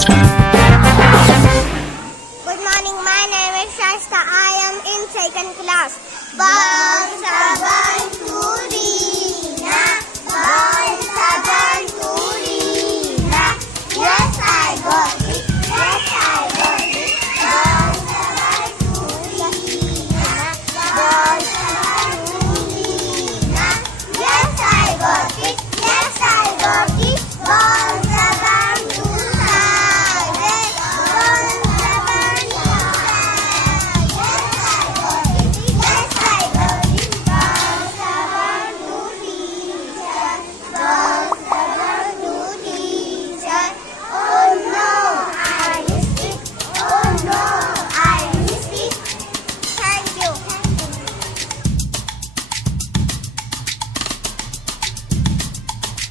Good morning, my name is Shasta. I am in second class. Bang Sabah.